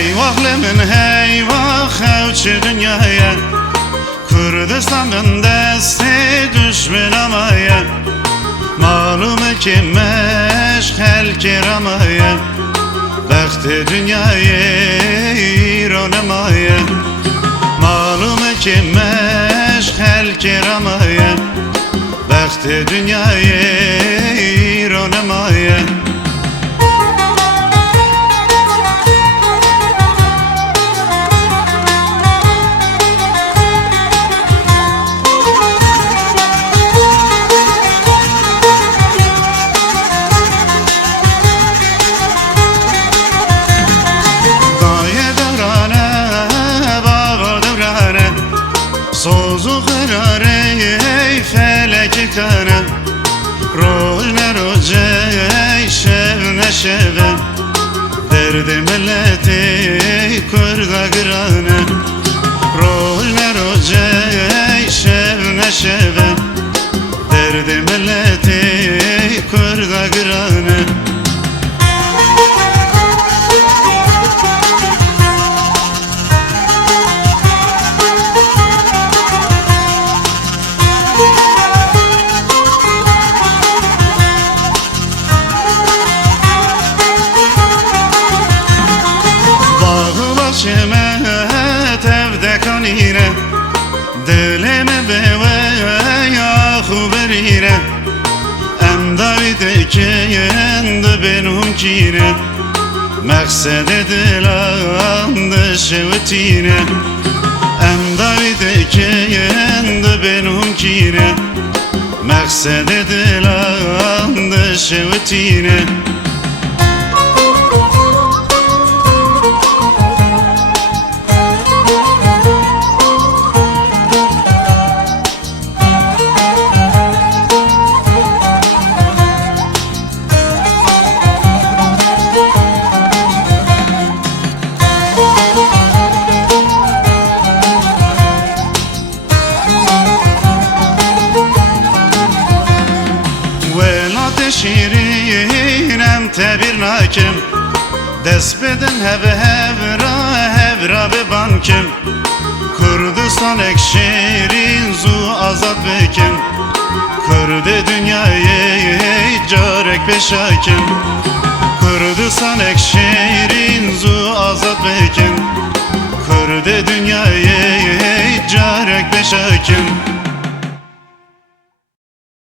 Hey vahlemin hey vah hevçi dünyaya. Kürdistan'ın desti düşmün amaya. Malum ki kiramaya Bekti dünyayı ironamaya Malum ki meşgel kiramaya Bekti dünyayı şeve Derdi milleti kurda gırane. Rol ne roce, ey şevne şeve. Derdi milleti kurda gırane Em davide kendi benim kine Meksede dilandı şevtine Em davide kendi benim kine Meksede dilandı şevtine şirinem tebir nakim. Dest bedin hev hevra hevra be bankim. Kurdistan ek şirin zu azat bekim. Kırdı dünyayı carek beşakim Kurdistan ek şirin zu azat bekim. Kırdı dünyayı carek beşakim